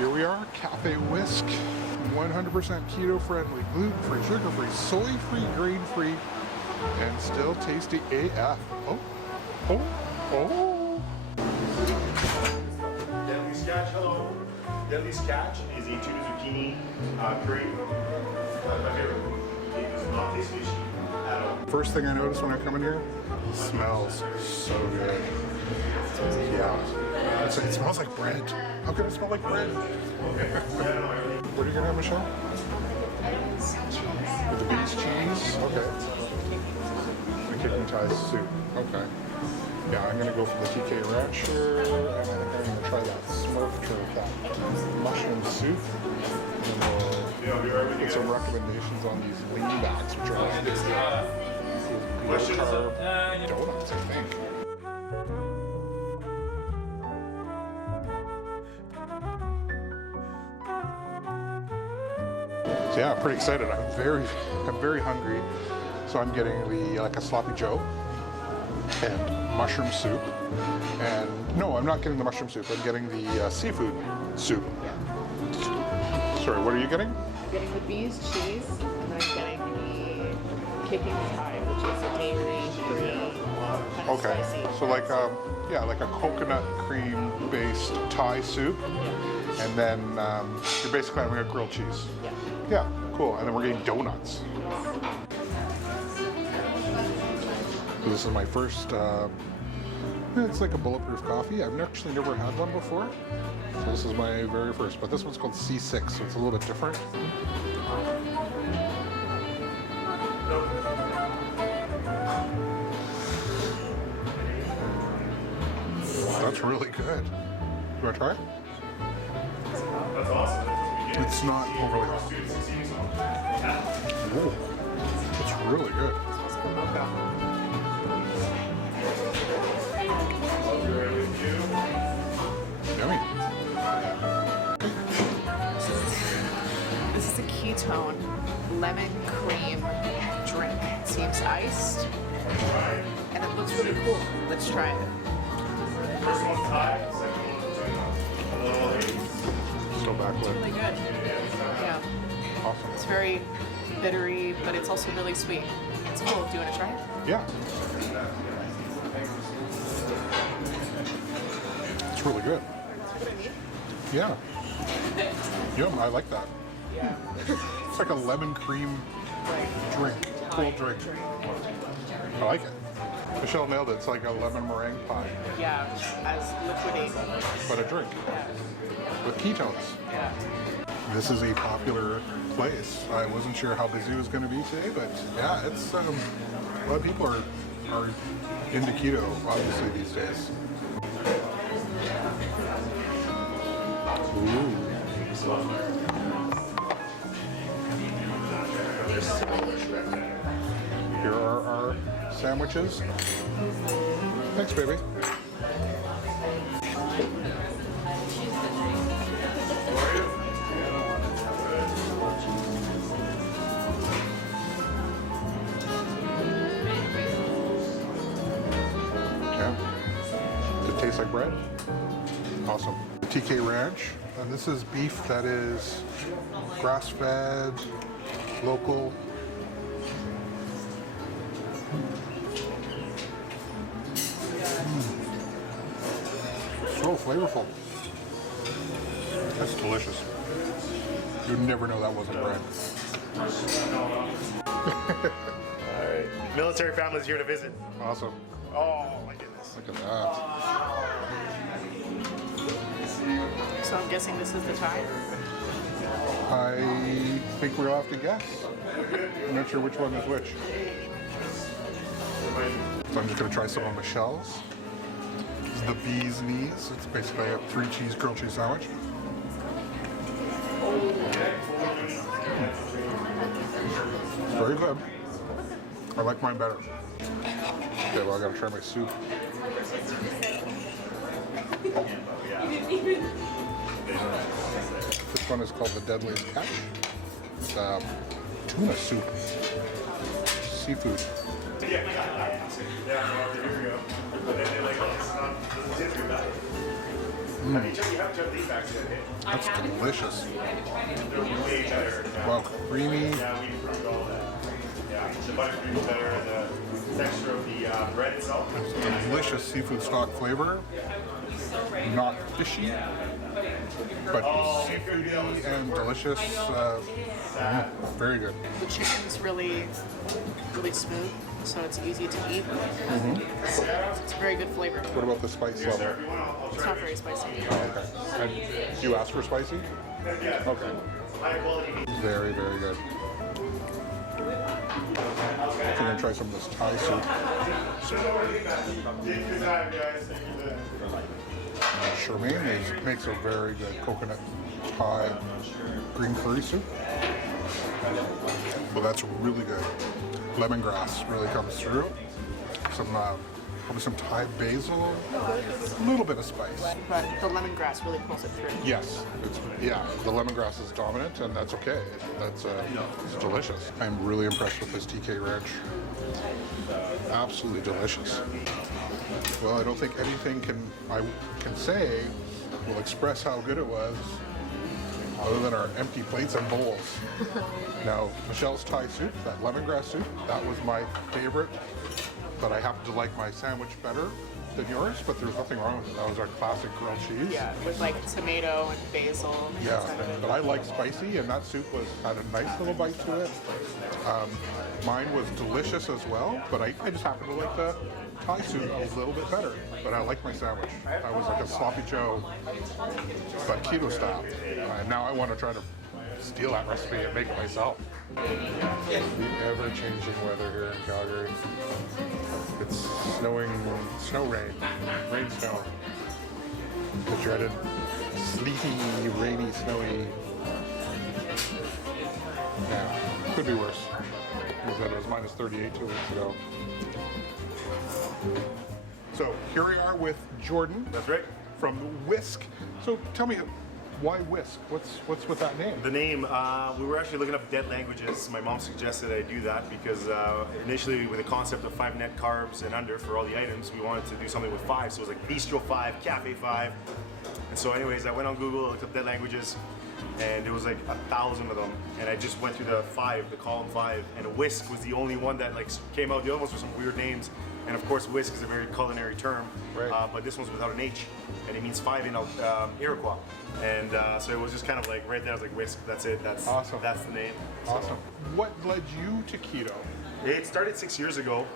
Here we are, Cafe WISK, 100% keto friendly, gluten free, sugar free, soy free, grain free, and still tasty AF. Oh, oh, oh. Deadly's catch, hello. Deadly's catch is a tuna zucchini curry. My favorite. It does not taste fishy at all. First thing I notice when I come in here, smells so good. Yeah, it smells like bread. How can it smell like bread? What are you gonna have, Michelle? With the beans cheese? Okay. The Kickin Thai Soup. Okay. Yeah, I'm gonna go for the TK Rancher, and I think I'm gonna try that smoked or that mushroom soup. And we'll get some recommendations on these lean backs, which are like low carb donuts, I think. So yeah, I'm pretty excited. I'm very hungry. So I'm getting the like a sloppy Joe and mushroom soup. And no, I'm not getting the mushroom soup. I'm getting the seafood soup. Sorry, what are you getting? I'm getting the bees cheese, and I'm getting the Kickin Thai, which is a tangy, green, kind of spicy. So like yeah, like a coconut cream based Thai soup. And then you're basically having a grilled cheese. Yeah. Yeah, cool. And then we're getting donuts. So this is my first, it's like a bulletproof coffee. I've actually never had one before. So this is my very first, but this one's called C6, so it's a little bit different. That's really good. You want to try it? That's awesome. It's not overly hot. Ooh, it's really good. Yummy. This is a ketone lemon cream drink. It seems iced, and it looks really cool. Let's try it. First one's Thai, second one's tuna. A little Still backlit. Really good. Yeah. Awesome. It's very bittery, but it's also really sweet. It's cool. Do you want to try it? Yeah. It's really good. Yeah. Yum, I like that. Yeah. It's like a lemon cream drink, cool drink. I like it. Michelle nailed it. It's like a lemon meringue pie, Yeah, as liquidy. but a drink with ketones. Yeah. This is a popular place. I wasn't sure how busy it was going to be today, but yeah, it's a lot of people are into keto, obviously, these days. Ooh. Here are our sandwiches. Thanks, baby. Yeah. Does it taste like bread? Awesome. TK Ranch, and this is beef that is grass-fed, local. So flavorful. That's delicious. You'd never know that wasn't bread. Alright. Military family's here to visit. Awesome. Oh my goodness. Look at that. So I'm guessing this is the Thai? I think we'll have to guess. I'm not sure which one is which. So I'm just going to try some of Michelle's. This is the bee's knees. It's basically a 3-cheese grilled cheese sandwich. It's very good. I like mine better. Okay, well I gotta try my soup. This one is called the Deadly's Catch. It's tuna soup. Seafood. Yeah, here we go. But then they're like, oh, it's not, doesn't taste good bad. Have you tried these bags yet? That's delicious. They're way better. Wow, creamy. Yeah, we improved all that. Yeah, the buttercream is better, the texture of the bread itself. Delicious seafood stock flavor. Not fishy, but seafoody and delicious. Very good. The chicken's really smooth, so it's easy to eat. It's a very good flavor. What about the spice level? It's not very spicy. Okay. And do you ask for spicy? Okay. Very, very good. I'm going to try some of this Thai soup. Charmaine makes a very good coconut Thai green curry soup. Well, that's really good. Lemongrass really comes through. Some probably some Thai basil, a little bit of spice. But the lemongrass really pulls it through. Yes, the lemongrass is dominant, and that's okay. It's delicious. I'm really impressed with this TK Ranch. Absolutely delicious. Well, I don't think anything I can say will express how good it was, other than our empty plates and bowls. Now, Michelle's Thai soup, that lemongrass soup, that was my favorite. But I happen to like my sandwich better than yours, but there's nothing wrong with it. That was our classic grilled cheese. Yeah, with like tomato and basil. Yeah, but I like spicy, and that soup had a nice little bite to it. Mine was delicious as well, but I just happen to like the Thai soup a little bit better. But I like my sandwich. I was like a sloppy Joe, but keto style. And now I want to try to steal that recipe and make it myself. The ever-changing weather here in Calgary. It's snowing, rain, snow. The dreaded sleety, rainy, snowy. Yeah, could be worse. It was minus 38 2 weeks ago. So here we are with Jordan. That's right. From WISK. So tell me, why WISK? What's with that name? The name, we were actually looking up dead languages. My mom suggested I do that because initially with the concept of 5 net carbs and under for all the items, we wanted to do something with 5. So it was like Bistro 5, Cafe 5. And so anyways, I went on Google, looked up dead languages, and there was like 1,000 of them. And I just went through the column 5, and WISK was the only one that like came out. The other ones were some weird names. And of course, WISK is a very culinary term, right. But this one's without an H, and it means 5 in Iroquois. And so it was just kind of like right there, I was like, WISK, that's it, that's awesome. That's the name. Awesome. What led you to keto? It started 6 years ago.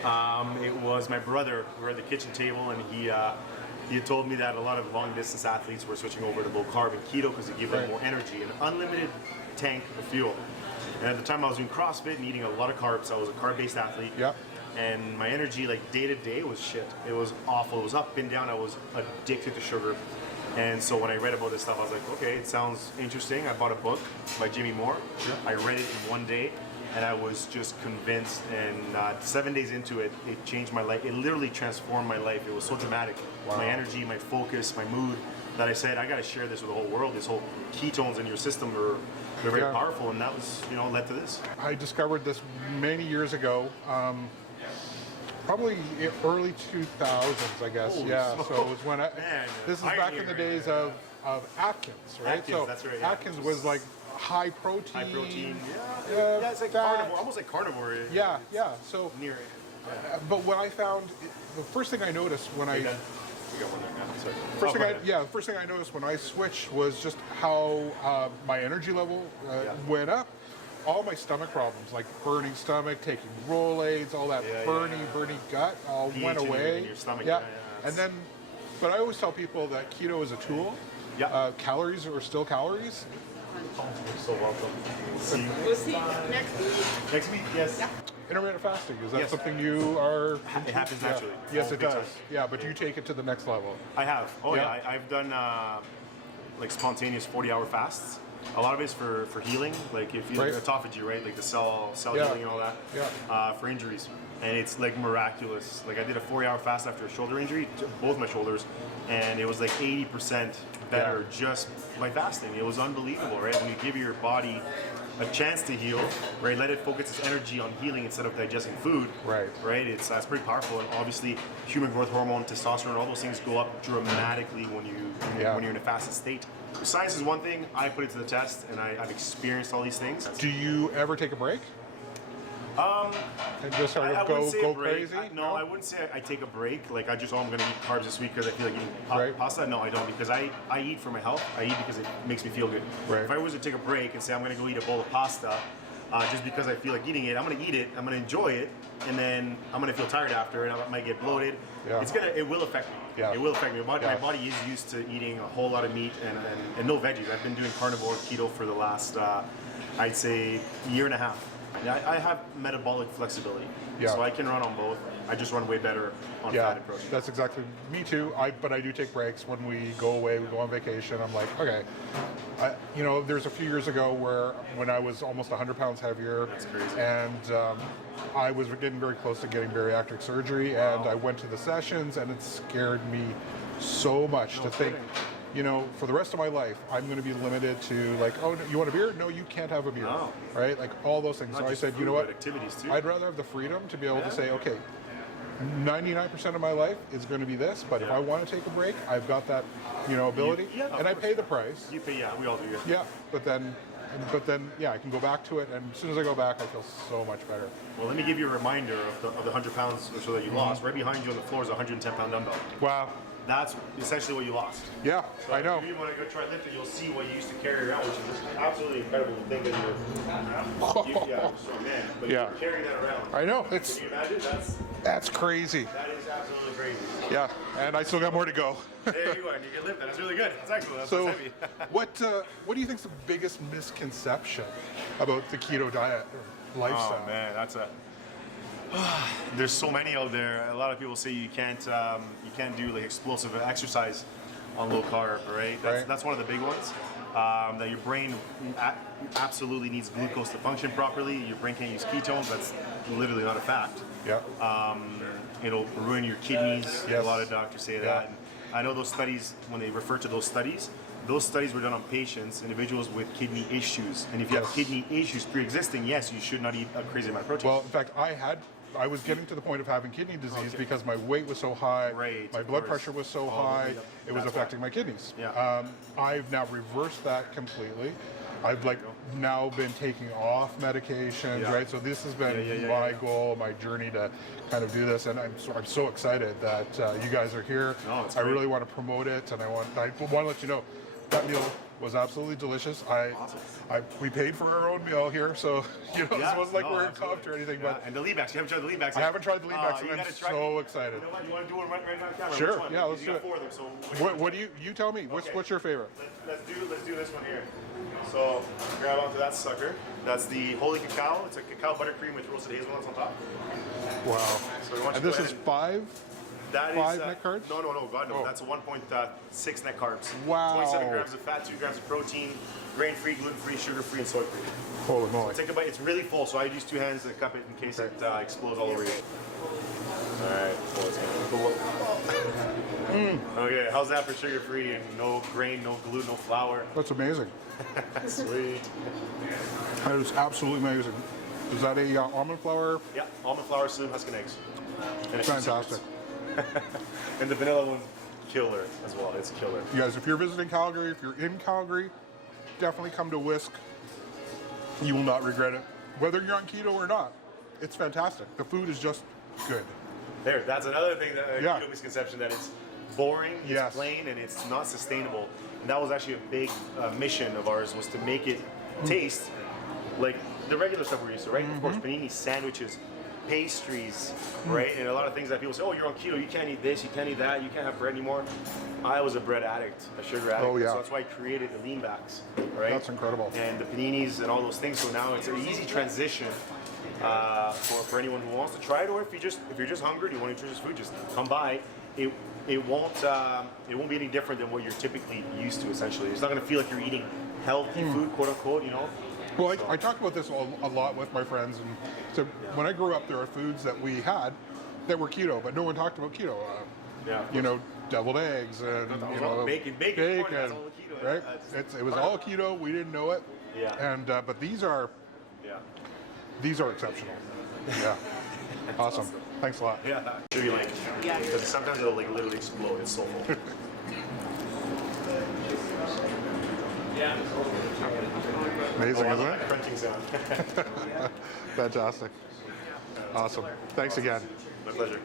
It was my brother. We were at the kitchen table, and he had told me that a lot of long distance athletes were switching over to low carb and keto because it gave them more energy and unlimited tank of fuel. And at the time I was doing CrossFit and eating a lot of carbs. I was a carb-based athlete. Yep. And my energy, like day to day, was shit. It was awful. It was up and down. I was addicted to sugar. And so when I read about this stuff, I was like, okay, it sounds interesting. I bought a book by Jimmy Moore. Sure. I read it in one day, and I was just convinced. And 7 days into it, it changed my life. It literally transformed my life. It was so dramatic. Wow. My energy, my focus, my mood, that I said, I got to share this with the whole world. This whole ketones in your system they're very powerful, and that was, led to this. I discovered this many years ago. Probably early 2000s, I guess. Holy yeah, smoke. so it was when this is back in the days of Atkins, right? Atkins, so that's right, yeah. Atkins was like high protein. High protein, yeah, it's like fat. carnivore, almost like carnivore. Yeah. So Near it. but what I found, the first thing I noticed when We got one there now. Sorry. the first thing I noticed when I switched was just how my energy level went up. All my stomach problems, like burning stomach, taking Rolaids, all that burny gut, all went away. In your stomach, And then, but I always tell people that keto is a tool. Yeah. Calories are still calories. You're so welcome. See you. We'll see next week. Next week, yes. Yeah. Intermittent fasting, is that Yes. something you are? It happens naturally. Yes, Oh, it big does. time. Yeah, but you take it to the next level. I have. Oh Yeah. yeah, I've done like spontaneous 40-hour fasts. A lot of it's for healing, like if you autophagy, right? Like the cell healing and all that. Yeah. For injuries, and it's like miraculous. Like I did a 40-hour fast after a shoulder injury, to both my shoulders, and it was like 80% better just by fasting. It was unbelievable, right? When you give your body a chance to heal, right? Let it focus its energy on healing instead of digesting food. Right. Right. It's pretty powerful, and obviously, human growth hormone, testosterone, all those things go up dramatically when you're in a fasted state. Science is one thing. I put it to the test, and I've experienced all these things. Do you ever take a break? And just sort I of wouldn't say go a break. crazy? No, I wouldn't say I take a break. Like I'm going to eat carbs this week because I feel like eating Right. pasta. No, I don't, because I eat for my health. I eat because it makes me feel good. Right. If I was to take a break and say I'm going to go eat a bowl of pasta, just because I feel like eating it, I'm going to eat it. I'm going to enjoy it, and then I'm going to feel tired after, and I might get bloated. Yeah. It will affect me. Yeah. It will affect me. My Yeah. body is used to eating a whole lot of meat and no veggies. I've been doing carnivore keto for the last, I'd say, year and a half. I have metabolic flexibility, Yeah. so I can run on both. I just run way better on Yeah, fat and protein. that's exactly me too. But I do take breaks when we go away. We go on vacation. I'm like, okay, there's a few years ago when I was almost 100 pounds heavier, That's crazy. and I was getting very close to getting bariatric surgery, and Wow. I went to the sessions, and it scared me so much to think. kidding. For the rest of my life, I'm going to be limited to like, oh, you want a beer? No, you can't have a beer. No. Right? Like all those things. Not So I just said, you food, know what? but activities too. I'd rather have the freedom to be able Yeah. to say, okay, 99% of my life is going to be this, but if Yeah. I want to take a break, I've got that, ability, Yeah, of and I course. pay the price. You pay, yeah, we all do. Yeah, but then, yeah, I can go back to it, and as soon as I go back, I feel so much better. Well, let me give you a reminder of the 100 pounds or so that you lost. Right behind you on the floor is a 110-pound dumbbell. Wow. That's essentially what you lost. Yeah, So I know. If you want to go try lifting, you'll see what you used to carry around, which is absolutely incredible to think that you're a strong man, but Yeah. you're carrying that around. I know. Can you imagine? That's crazy. That is absolutely crazy. Yeah, and I still got more to go. There you go, and you can lift that. That's really good. That's excellent. That's So, heavy. what do you think's the biggest misconception about the keto diet or lifestyle? Oh man, that's a. There's so many out there. A lot of people say you can't do like explosive exercise on low carb, right? That's one of the big ones. That your brain absolutely needs glucose to function properly. Your brain can't use ketones. That's literally not a fact. Yeah. It'll ruin your kidneys. Yes. A lot of doctors say Yeah. that. And I know those studies, when they refer to those studies were done on patients, individuals with kidney issues. And if you have Yes. kidney issues pre-existing, yes, you should not eat a crazy amount of protein. Well, in fact, I was getting to the point of having kidney disease Okay. because my weight was so high, Right, my of blood course. pressure was so Oh, high, yep. it was That's affecting why. my kidneys. Yeah. I've now reversed that completely. I've now been taking off medications, Yeah. right? So this has been Yeah, my yeah. goal, my journey to kind of do this, and I'm so excited that you guys are here. No, it's I great. really want to promote it, and I want to let you know that meal was absolutely delicious. Awesome. We paid for our own meal here, so this wasn't like we're comped or anything, Yeah, but. and the lean backs. You haven't tried the lean backs I yet? haven't tried the lean backs, You and I'm gotta try so it. excited. You know what? You want to do one right now on camera? Sure, Which one? yeah, let's You do got it. four of them, so What do you tell me? Okay. What's your favorite? let's do this one here. So grab onto that sucker. That's the Holy Cacao. It's a cacao buttercream with roasted hazelnuts on top. Wow. So we want you And to this go is ahead 5? That is 5 net carbs? No, God no. Oh. That's 1.6 net carbs. Wow. 27 grams of fat, 2 grams of protein, grain-free, gluten-free, sugar-free, and soy-free. Holy moly. Take a bite. It's really full, so I use 2 hands to cup it in case it explodes all over you. All right. Well, it's gonna cool. Okay, how's that for sugar-free and no grain, no gluten, no flour? That's amazing. Sweet. That is absolutely amazing. Is that a almond flour? Yeah, almond flour, cinnamon husk, and eggs. And it's Fantastic. And the vanilla one's killer as well. It's killer. You guys, if you're visiting Calgary, if you're in Calgary, definitely come to WISK. You will not regret it. Whether you're on keto or not, it's fantastic. The food is just good. There, that's another thing that Yeah. keto misconception, that it's boring, it's Yes. plain, and it's not sustainable. And that was actually a big mission of ours, was to make it taste like the regular stuff we're used to, right? Of course, panini sandwiches, pastries, right? And a lot of things that people say, oh, you're on keto, you can't eat this, you can't eat that, you can't have bread anymore. I was a bread addict, a sugar addict. Oh, yeah. So that's why I created the lean backs, right? That's incredible. And the paninis and all those things. So now it's an easy transition for anyone who wants to try it, or if you're just hungry and you want nutritious food, just come by. It won't be any different than what you're typically used to. Essentially, it's not going to feel like you're eating healthy food, quote unquote. Well, I talk about this a lot with my friends, and so when I grew up, there are foods that we had that were keto, but no one talked about keto. Yeah. deviled eggs and That was you know all bacon, corn, that's all keto. right? That's It was all keto. We didn't know it. Yeah. And but these are exceptional. Yeah. Awesome. Thanks a lot. Yeah. Sure you like. Yeah. Because sometimes it'll like literally explode. It's so full. Amazing, I isn't love it? that crunching sound. Fantastic. Awesome. Thanks again. My pleasure.